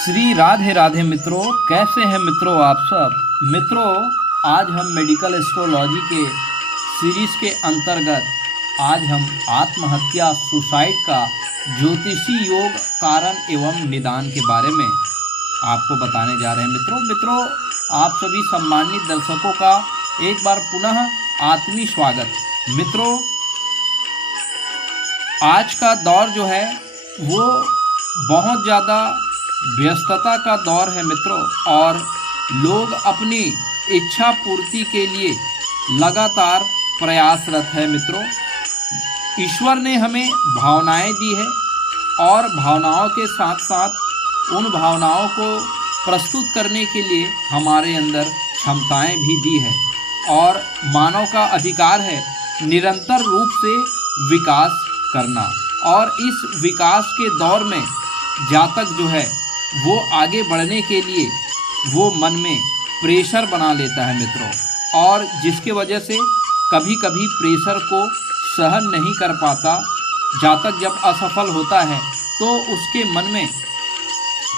श्री राधे राधे मित्रों, कैसे हैं मित्रों आप सब। मित्रों, आज हम मेडिकल एस्ट्रोलॉजी के सीरीज के अंतर्गत आज हम आत्महत्या सुसाइड का ज्योतिषी योग कारण एवं निदान के बारे में आपको बताने जा रहे हैं। मित्रों, आप सभी सम्मानित दर्शकों का एक बार पुनः आत्मीय स्वागत। मित्रों, आज का दौर जो है वो बहुत ज़्यादा व्यस्तता का दौर है मित्रों, और लोग अपनी इच्छा पूर्ति के लिए लगातार प्रयासरत है। मित्रों, ईश्वर ने हमें भावनाएं दी है और भावनाओं के साथ साथ उन भावनाओं को प्रस्तुत करने के लिए हमारे अंदर क्षमताएं भी दी है, और मानव का अधिकार है निरंतर रूप से विकास करना। और इस विकास के दौर में जातक जो है वो आगे बढ़ने के लिए वो मन में प्रेशर बना लेता है मित्रों, और जिसके वजह से कभी कभी प्रेशर को सहन नहीं कर पाता। जातक जब असफल होता है तो उसके मन में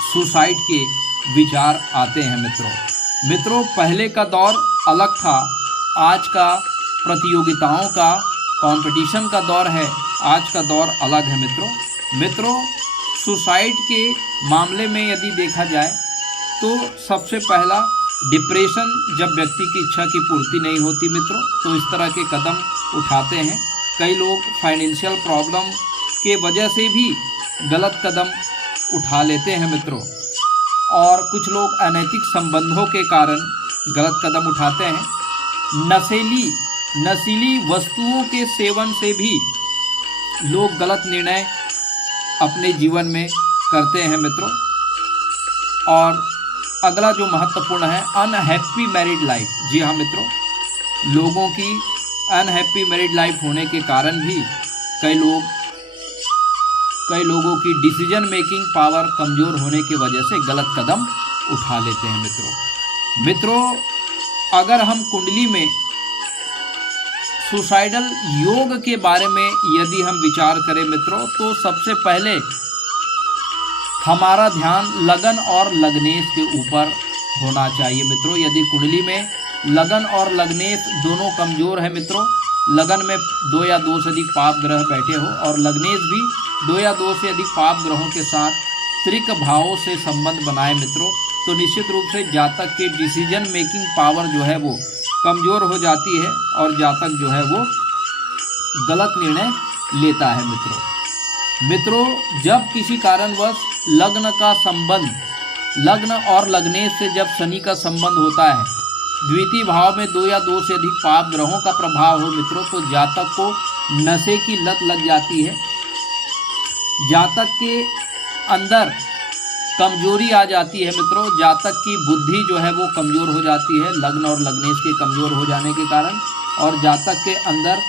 सुसाइड के विचार आते हैं मित्रों, पहले का दौर अलग था, आज का प्रतियोगिताओं का कंपटीशन का दौर है, आज का दौर अलग है मित्रों। सुसाइड के मामले में यदि देखा जाए तो सबसे पहला डिप्रेशन, जब व्यक्ति की इच्छा की पूर्ति नहीं होती मित्रों, तो इस तरह के कदम उठाते हैं। कई लोग फाइनेंशियल प्रॉब्लम के वजह से भी गलत कदम उठा लेते हैं मित्रों, और कुछ लोग अनैतिक संबंधों के कारण गलत कदम उठाते हैं। नशीली वस्तुओं के सेवन से भी लोग गलत निर्णय अपने जीवन में करते हैं मित्रों। और अगला जो महत्वपूर्ण है, अनहैप्पी मैरिड लाइफ। जी हाँ मित्रों, लोगों की अनहैप्पी मैरिड लाइफ होने के कारण भी कई लोगों की डिसीजन मेकिंग पावर कमज़ोर होने की वजह से गलत कदम उठा लेते हैं मित्रों, अगर हम कुंडली में सुसाइडल योग के बारे में यदि हम विचार करें मित्रों, तो सबसे पहले हमारा ध्यान लगन और लग्नेश के ऊपर होना चाहिए मित्रों। यदि कुंडली में लगन और लग्नेश दोनों कमजोर है मित्रों, लगन में 2 या 2 से अधिक पाप ग्रह बैठे हो और लग्नेश भी 2 या 2 से अधिक पाप ग्रहों के साथ त्रिक भावों से संबंध बनाए मित्रों, तो निश्चित रूप से जातक के डिसीजन मेकिंग पावर जो है वो कमज़ोर हो जाती है और जातक जो है वो गलत निर्णय लेता है मित्रों, जब किसी कारणवश लग्न का संबंध, लग्न और लग्नेश से जब शनि का संबंध होता है, द्वितीय भाव में 2 या 2 से अधिक पाप ग्रहों का प्रभाव हो मित्रों, तो जातक को नशे की लत लग जाती है। जातक के अंदर कमजोरी आ जाती है मित्रों, जातक की बुद्धि जो है वो कमज़ोर हो जाती है लग्न और लग्नेश के कमज़ोर हो जाने के कारण, और जातक के अंदर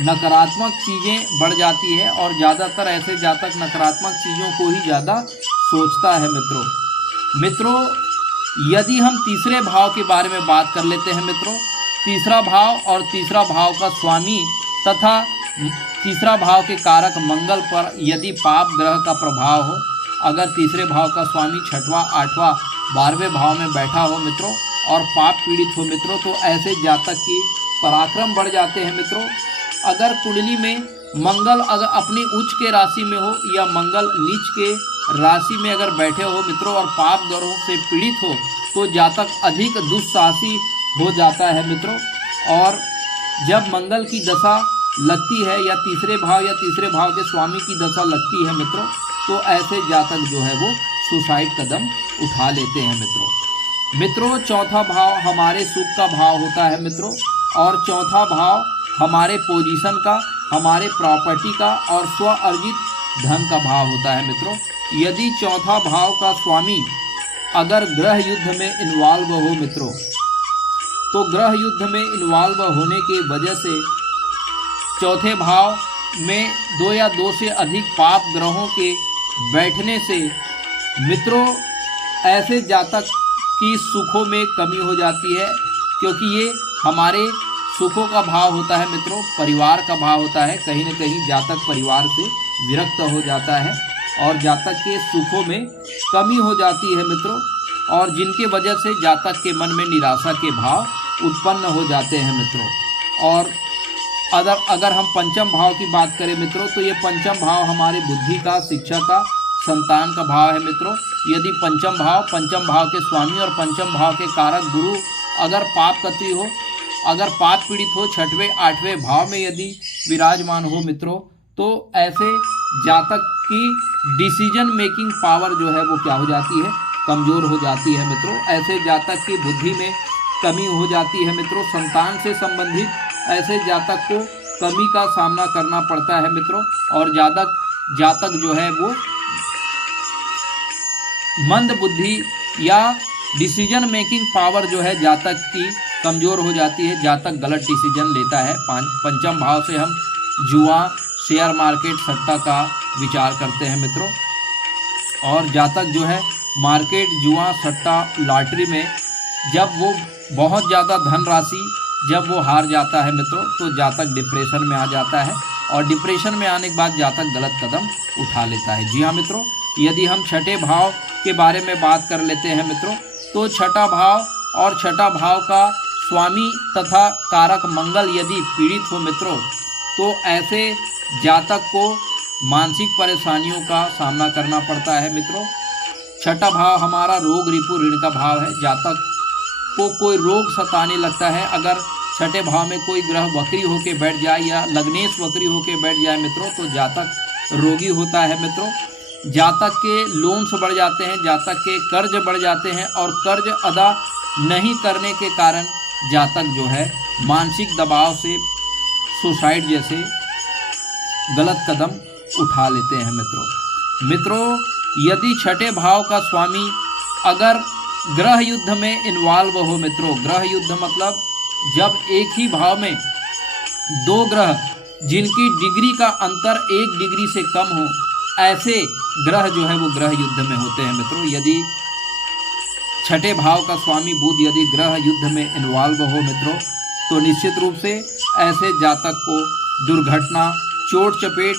नकारात्मक चीज़ें बढ़ जाती है, और ज़्यादातर ऐसे जातक नकारात्मक चीज़ों को ही ज़्यादा सोचता है मित्रों, यदि हम तीसरे भाव के बारे में बात कर लेते हैं मित्रों, तीसरा भाव और तीसरा भाव का स्वामी तथा तीसरा भाव के कारक मंगल पर यदि पाप ग्रह का प्रभाव हो, अगर तीसरे भाव का स्वामी 6वां, 8वां, 12वें भाव में बैठा हो मित्रों और पाप पीड़ित हो मित्रों, तो ऐसे जातक की पराक्रम बढ़ जाते हैं मित्रों। अगर कुंडली में मंगल अगर अपनी उच्च के राशि में हो या मंगल नीच के राशि में अगर बैठे हो मित्रों और पाप ग्रहों से पीड़ित हो, तो जातक अधिक दुस्साहसी हो जाता है मित्रों। और जब मंगल की दशा लगती है या तीसरे भाव के स्वामी की दशा लगती है मित्रों, तो ऐसे जातक जो है वो सुसाइड कदम उठा लेते हैं मित्रों, चौथा भाव हमारे सुख का भाव होता है मित्रों, और चौथा भाव हमारे पोजीशन का, हमारे प्रॉपर्टी का और स्व अर्जित धन का भाव होता है मित्रों। यदि चौथा भाव का स्वामी अगर ग्रह युद्ध में इन्वॉल्व हो मित्रों, तो ग्रह युद्ध में इन्वॉल्व होने की वजह से चौथे भाव में 2 या 2 से अधिक पाप ग्रहों के बैठने से मित्रों ऐसे जातक की सुखों में कमी हो जाती है, क्योंकि ये हमारे सुखों का भाव होता है मित्रों, परिवार का भाव होता है। कहीं न कहीं जातक परिवार से विरक्त हो जाता है और जातक के सुखों में कमी हो जाती है मित्रों, और जिनके वजह से जातक के मन में निराशा के भाव उत्पन्न हो जाते हैं मित्रों। और अगर हम पंचम भाव की बात करें मित्रों, तो ये पंचम भाव हमारे बुद्धि का, शिक्षा का, संतान का भाव है मित्रों। यदि पंचम भाव के स्वामी और पंचम भाव के कारक गुरु अगर पाप कत्री हो, अगर पाप पीड़ित हो, छठवें आठवें भाव में यदि विराजमान हो मित्रों, तो ऐसे जातक की डिसीजन मेकिंग पावर जो है वो क्या हो जाती है, कमज़ोर हो जाती है मित्रों। ऐसे जातक की बुद्धि में कमी हो जाती है मित्रों। संतान से संबंधित ऐसे जातक को कमी का सामना करना पड़ता है मित्रों। और जातक जो है वो मंद बुद्धि या डिसीजन मेकिंग पावर जो है जातक की कमज़ोर हो जाती है। जातक गलत डिसीजन लेता है। पंचम भाव से हम जुआ, शेयर मार्केट, सट्टा का विचार करते हैं मित्रों। और जातक जो है मार्केट, जुआ, सट्टा, लॉटरी में जब वो बहुत ज़्यादा धनराशि जब वो हार जाता है मित्रों, तो जातक डिप्रेशन में आ जाता है। और डिप्रेशन में आने के बाद जातक गलत कदम उठा लेता है। जी हाँ मित्रों, यदि हम छठे भाव के बारे में बात कर लेते हैं मित्रों, तो छठा भाव और छठा भाव का स्वामी तथा कारक मंगल यदि पीड़ित हो मित्रों, तो ऐसे जातक को मानसिक परेशानियों का सामना करना पड़ता है मित्रों। छठा भाव हमारा रोग, रिपु, ऋण का भाव है। जातक को कोई रोग सताने लगता है। अगर छठे भाव में कोई ग्रह वक्री होकर बैठ जाए या लग्नेश वक्री होकर बैठ जाए मित्रों, तो जातक रोगी होता है मित्रों। जातक के लोन्स बढ़ जाते हैं, जातक के कर्ज बढ़ जाते हैं, और कर्ज अदा नहीं करने के कारण जातक जो है मानसिक दबाव से सुसाइड जैसे गलत कदम उठा लेते हैं मित्रों। यदि छठे भाव का स्वामी अगर ग्रह युद्ध में इन्वॉल्व हो मित्रों, ग्रह युद्ध मतलब जब एक ही भाव में दो ग्रह जिनकी डिग्री का अंतर 1 डिग्री से कम हो, ऐसे ग्रह जो है वो ग्रह युद्ध में होते हैं मित्रों। यदि छठे भाव का स्वामी बुध यदि ग्रह युद्ध में इन्वॉल्व हो मित्रों, तो निश्चित रूप से ऐसे जातक को दुर्घटना, चोट चपेट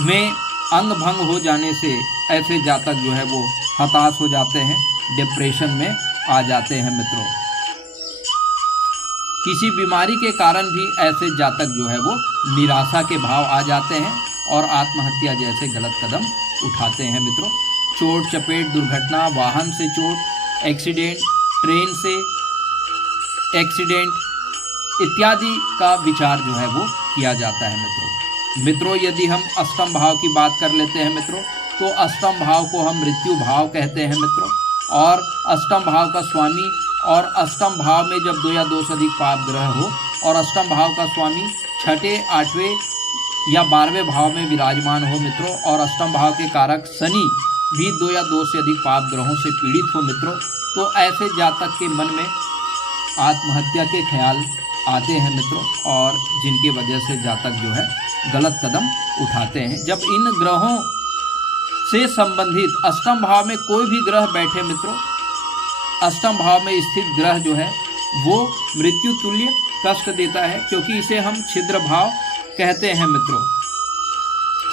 में अंग भंग हो जाने से ऐसे जातक जो है वो हताश हो जाते हैं, डिप्रेशन में आ जाते हैं मित्रों। किसी बीमारी के कारण भी ऐसे जातक जो है वो निराशा के भाव आ जाते हैं और आत्महत्या जैसे गलत कदम उठाते हैं मित्रों। चोट चपेट, दुर्घटना, वाहन से चोट, एक्सीडेंट, ट्रेन से एक्सीडेंट इत्यादि का विचार जो है वो किया जाता है मित्रों। यदि हम अष्टम भाव की बात कर लेते हैं मित्रों, तो अष्टम भाव को हम मृत्यु भाव कहते हैं मित्रों। और अष्टम भाव का स्वामी और अष्टम भाव में जब 2 या 2 से अधिक पाप ग्रह हो और अष्टम भाव का स्वामी छठे, आठवें या 12वें भाव में विराजमान हो मित्रों, और अष्टम भाव के कारक शनि भी 2 या 2 से अधिक पाप ग्रहों से पीड़ित हो मित्रों, तो ऐसे जातक के मन में आत्महत्या के ख्याल आते हैं मित्रों, और जिनके वजह से जातक जो है गलत कदम उठाते हैं। जब इन ग्रहों से संबंधित अष्टम भाव में कोई भी ग्रह बैठे मित्रों, अष्टम भाव में स्थित ग्रह जो है वो मृत्यु तुल्य कष्ट देता है, क्योंकि इसे हम छिद्र भाव कहते हैं मित्रों।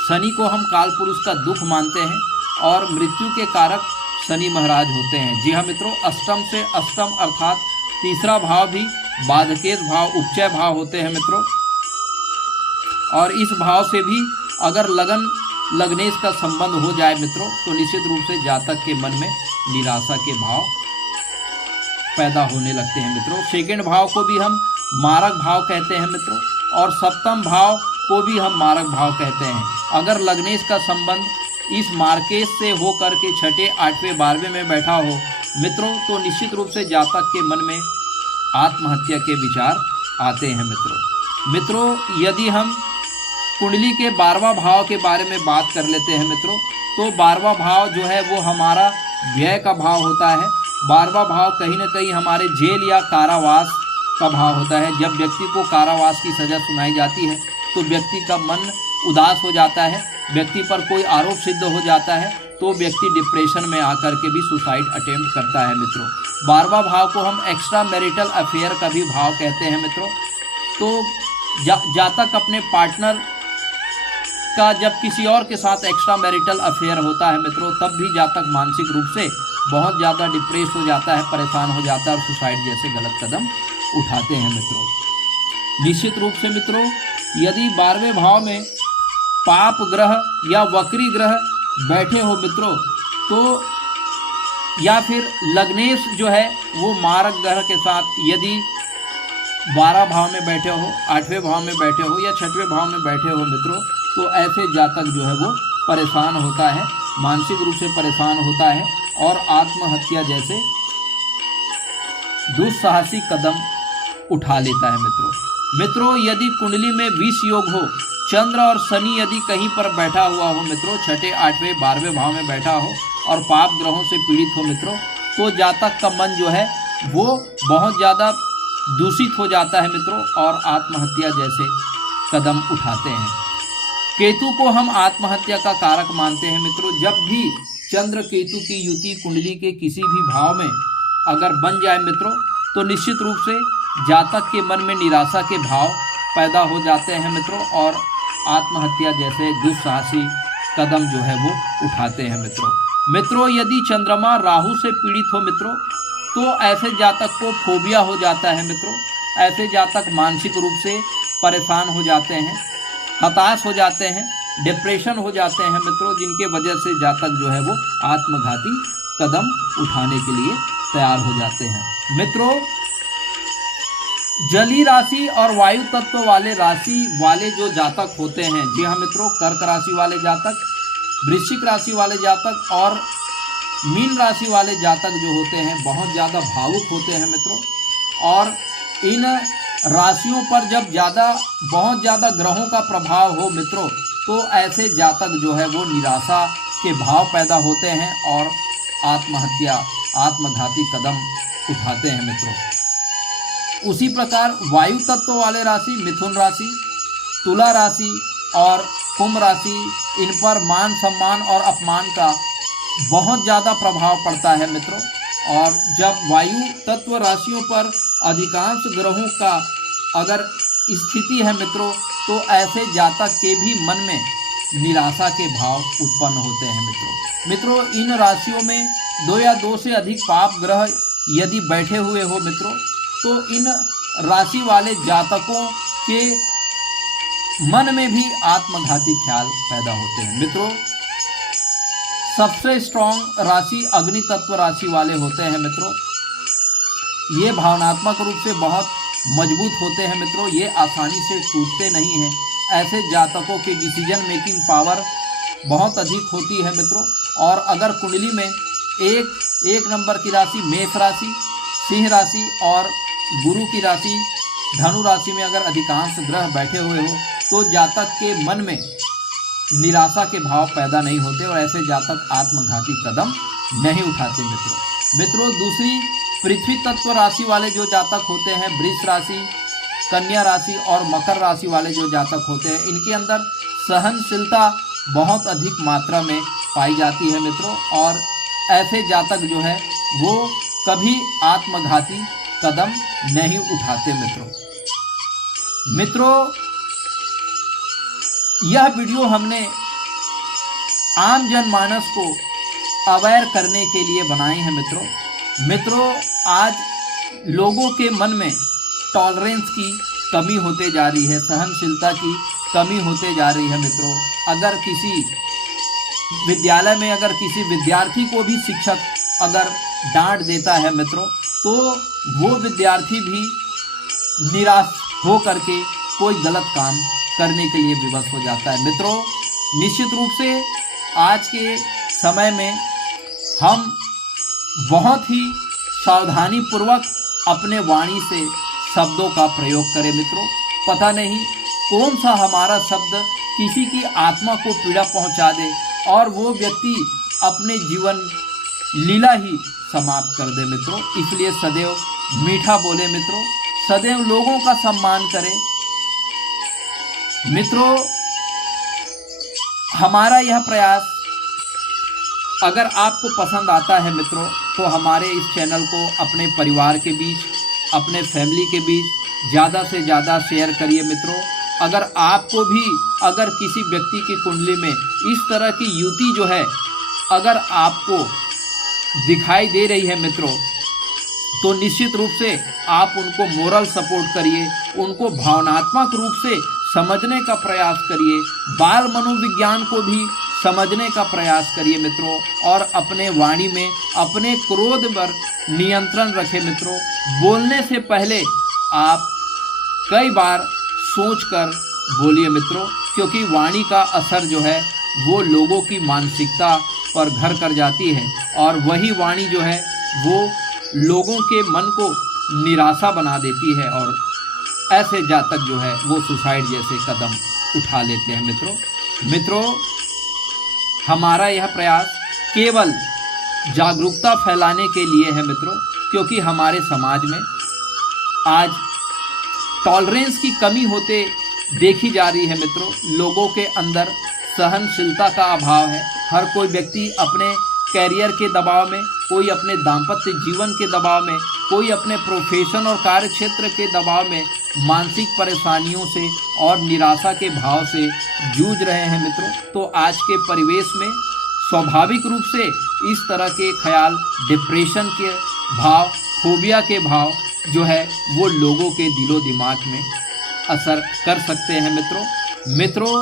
शनि को हम काल पुरुष का दुख मानते हैं और मृत्यु के कारक शनि महाराज होते हैं। जी हाँ मित्रों, अष्टम से अष्टम अर्थात तीसरा भाव भी बाधकेश भाव, उपचय भाव होते हैं मित्रों। और इस भाव से भी अगर लग्नेश का संबंध हो जाए मित्रों, तो निश्चित रूप से जातक के मन में निराशा के भाव पैदा होने लगते हैं मित्रों। सेकंड भाव को भी हम मारक भाव कहते हैं मित्रों, और सप्तम भाव को भी हम मारक भाव कहते हैं। अगर लग्नेश का संबंध इस मार्केश से हो करके छठे, आठवें, 12वें में बैठा हो मित्रों, तो निश्चित रूप से जातक के मन में आत्महत्या के विचार आते हैं मित्रों। यदि हम कुंडली के 12वां भाव के बारे में बात कर लेते हैं मित्रों, तो 12वां भाव जो है वो हमारा व्यय का भाव होता है। 12वां भाव कहीं ना कहीं हमारे जेल या कारावास का भाव होता है। जब व्यक्ति को कारावास की सज़ा सुनाई जाती है तो व्यक्ति का मन उदास हो जाता है, व्यक्ति पर कोई आरोप सिद्ध हो जाता है तो व्यक्ति डिप्रेशन में आकर के भी सुसाइड अटेम्प्ट करता है मित्रों। 12वां भाव को हम एक्स्ट्रा मैरिटल अफेयर का भी भाव कहते हैं मित्रों। तो जातक अपने पार्टनर का जब किसी और के साथ एक्स्ट्रा मैरिटल अफेयर होता है मित्रों, तब भी जातक मानसिक रूप से बहुत ज़्यादा डिप्रेस हो जाता है, परेशान हो जाता है और सुसाइड जैसे गलत कदम उठाते हैं मित्रों। निश्चित रूप से मित्रों, यदि 12वें भाव में पाप ग्रह या वक्री ग्रह बैठे हो मित्रों, तो या फिर लग्नेश जो है वो मारक ग्रह के साथ यदि 12 भाव में बैठे हो, 8वें भाव में बैठे हो या 6वें भाव में बैठे हो मित्रों, तो ऐसे जातक जो है वो परेशान होता है, मानसिक रूप से परेशान होता है और आत्महत्या जैसे दुस्साहसिक कदम उठा लेता है मित्रों। यदि कुंडली में विष योग हो, चंद्र और शनि यदि कहीं पर बैठा हुआ हो मित्रों, 6, 8वें, 12वें भाव में बैठा हो और पाप ग्रहों से पीड़ित हो मित्रों, तो जातक का मन जो है वो बहुत ज़्यादा दूषित हो जाता है मित्रों और आत्महत्या जैसे कदम उठाते हैं। केतु को हम आत्महत्या का कारक मानते हैं मित्रों। जब भी चंद्र केतु की युति कुंडली के किसी भी भाव में अगर बन जाए मित्रों, तो निश्चित रूप से जातक के मन में निराशा के भाव पैदा हो जाते हैं मित्रों और आत्महत्या जैसे दुस्साहसी कदम जो है वो उठाते हैं मित्रों। यदि चंद्रमा राहु से पीड़ित हो मित्रों, तो ऐसे जातक को फोबिया हो जाता है मित्रों। ऐसे जातक मानसिक रूप से परेशान हो जाते हैं, हताश हो जाते हैं, डिप्रेशन हो जाते हैं मित्रों, जिनके वजह से जातक जो है वो आत्मघाती कदम उठाने के लिए तैयार हो जाते हैं मित्रों। जली राशि और वायु तत्व वाले राशि वाले जो जातक होते हैं, जी हाँ मित्रों, कर्क राशि वाले जातक, वृश्चिक राशि वाले जातक और मीन राशि वाले जातक जो होते हैं बहुत ज़्यादा भावुक होते हैं मित्रों। और इन राशियों पर जब बहुत ज़्यादा ग्रहों का प्रभाव हो मित्रों, तो ऐसे जातक जो है वो निराशा के भाव पैदा होते हैं और आत्महत्या, आत्मघाती कदम उठाते हैं मित्रों। उसी प्रकार वायु तत्व वाले राशि मिथुन राशि, तुला राशि और कुंभ राशि, इन पर मान सम्मान और अपमान का बहुत ज़्यादा प्रभाव पड़ता है मित्रों। और जब वायु तत्व राशियों पर अधिकांश ग्रहों का अगर स्थिति है मित्रों, तो ऐसे जातक के भी मन में निराशा के भाव उत्पन्न होते हैं मित्रों। इन राशियों में 2 या 2 से अधिक पाप ग्रह यदि बैठे हुए हो मित्रों, तो इन राशि वाले जातकों के मन में भी आत्मघाती ख्याल पैदा होते हैं मित्रों। सबसे स्ट्रॉन्ग राशि अग्नि तत्व राशि वाले होते हैं मित्रों। ये भावनात्मक रूप से बहुत मजबूत होते हैं मित्रों, ये आसानी से टूटते नहीं हैं। ऐसे जातकों की डिसीजन मेकिंग पावर बहुत अधिक होती है मित्रों। और अगर कुंडली में एक नंबर की राशि मेष राशि, सिंह राशि और गुरु की राशि धनु राशि में अगर अधिकांश ग्रह बैठे हुए हो, तो जातक के मन में निराशा के भाव पैदा नहीं होते और ऐसे जातक आत्मघाती कदम नहीं उठाते मित्रों। दूसरी पृथ्वी तत्व राशि वाले जो जातक होते हैं, वृष राशि, कन्या राशि और मकर राशि वाले जो जातक होते हैं, इनके अंदर सहनशीलता बहुत अधिक मात्रा में पाई जाती है मित्रों। और ऐसे जातक जो है वो कभी आत्मघाती कदम नहीं उठाते मित्रों। यह वीडियो हमने आम जनमानस को अवेयर करने के लिए बनाए हैं मित्रों। आज लोगों के मन में टॉलरेंस की कमी होते जा रही है, सहनशीलता की कमी होते जा रही है मित्रों। अगर किसी विद्यालय में अगर किसी विद्यार्थी को भी शिक्षक अगर डांट देता है मित्रों, तो वो विद्यार्थी भी निराश हो करके कोई गलत काम करने के लिए विवश हो जाता है मित्रों। निश्चित रूप से आज के समय में हम बहुत ही सावधानी पूर्वक अपने वाणी से शब्दों का प्रयोग करें मित्रों। पता नहीं कौन सा हमारा शब्द किसी की आत्मा को पीड़ा पहुंचा दे और वो व्यक्ति अपने जीवन लीला ही समाप्त कर दे मित्रों। इसलिए सदैव मीठा बोले मित्रों, सदैव लोगों का सम्मान करें मित्रों। हमारा यह प्रयास अगर आपको पसंद आता है मित्रों, तो हमारे इस चैनल को अपने परिवार के बीच, अपने फैमिली के बीच ज़्यादा से ज़्यादा शेयर करिए मित्रों। अगर आपको भी अगर किसी व्यक्ति की कुंडली में इस तरह की युति जो है अगर आपको दिखाई दे रही है मित्रों, तो निश्चित रूप से आप उनको मोरल सपोर्ट करिए, उनको भावनात्मक रूप से समझने का प्रयास करिए, बाल मनोविज्ञान को भी समझने का प्रयास करिए मित्रों, और अपने वाणी में अपने क्रोध पर नियंत्रण रखें मित्रों। बोलने से पहले आप कई बार सोचकर बोलिए मित्रों, क्योंकि वाणी का असर जो है वो लोगों की मानसिकता पर घर कर जाती है, और वही वाणी जो है वो लोगों के मन को निराशा बना देती है, और ऐसे जातक जो है वो सुसाइड जैसे कदम उठा लेते हैं मित्रों। हमारा यह प्रयास केवल जागरूकता फैलाने के लिए है मित्रों, क्योंकि हमारे समाज में आज टॉलरेंस की कमी होते देखी जा रही है मित्रों। लोगों के अंदर सहनशीलता का अभाव है। हर कोई व्यक्ति अपने कैरियर के दबाव में, कोई अपने दाम्पत्य जीवन के दबाव में, कोई अपने प्रोफेशन और कार्य क्षेत्र के दबाव में मानसिक परेशानियों से और निराशा के भाव से जूझ रहे हैं मित्रों। तो आज के परिवेश में स्वाभाविक रूप से इस तरह के ख्याल, डिप्रेशन के भाव, फोबिया के भाव जो है वो लोगों के दिलो दिमाग में असर कर सकते हैं मित्रों।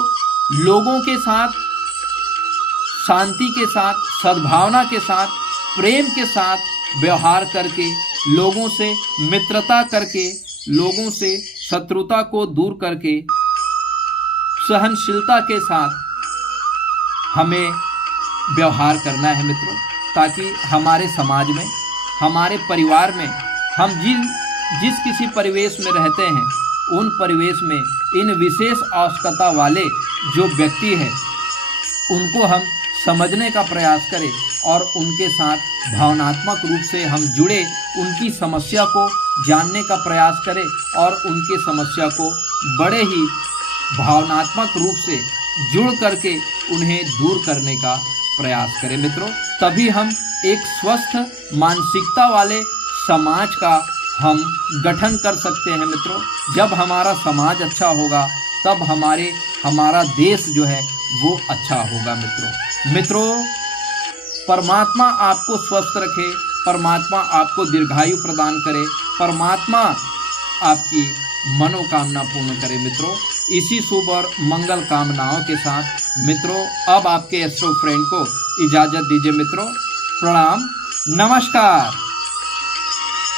लोगों के साथ शांति के साथ, सद्भावना के साथ, प्रेम के साथ व्यवहार करके, लोगों से मित्रता करके, लोगों से शत्रुता को दूर करके, सहनशीलता के साथ हमें व्यवहार करना है मित्रों, ताकि हमारे समाज में, हमारे परिवार में, हम जिस किसी परिवेश में रहते हैं उन परिवेश में इन विशेष आवश्यकता वाले जो व्यक्ति हैं उनको हम समझने का प्रयास करें और उनके साथ भावनात्मक रूप से हम जुड़े, उनकी समस्या को जानने का प्रयास करें और उनके समस्या को बड़े ही भावनात्मक रूप से जुड़ करके उन्हें दूर करने का प्रयास करें मित्रों। तभी हम एक स्वस्थ मानसिकता वाले समाज का हम गठन कर सकते हैं मित्रों। जब हमारा समाज अच्छा होगा तब हमारा देश जो है वो अच्छा होगा मित्रों। परमात्मा आपको स्वस्थ रखे, परमात्मा आपको दीर्घायु प्रदान करे, परमात्मा आपकी मनोकामना पूर्ण करे मित्रों। इसी शुभ और मंगल कामनाओं के साथ मित्रों अब आपके एस्ट्रो फ्रेंड को इजाज़त दीजिए मित्रों। प्रणाम, नमस्कार।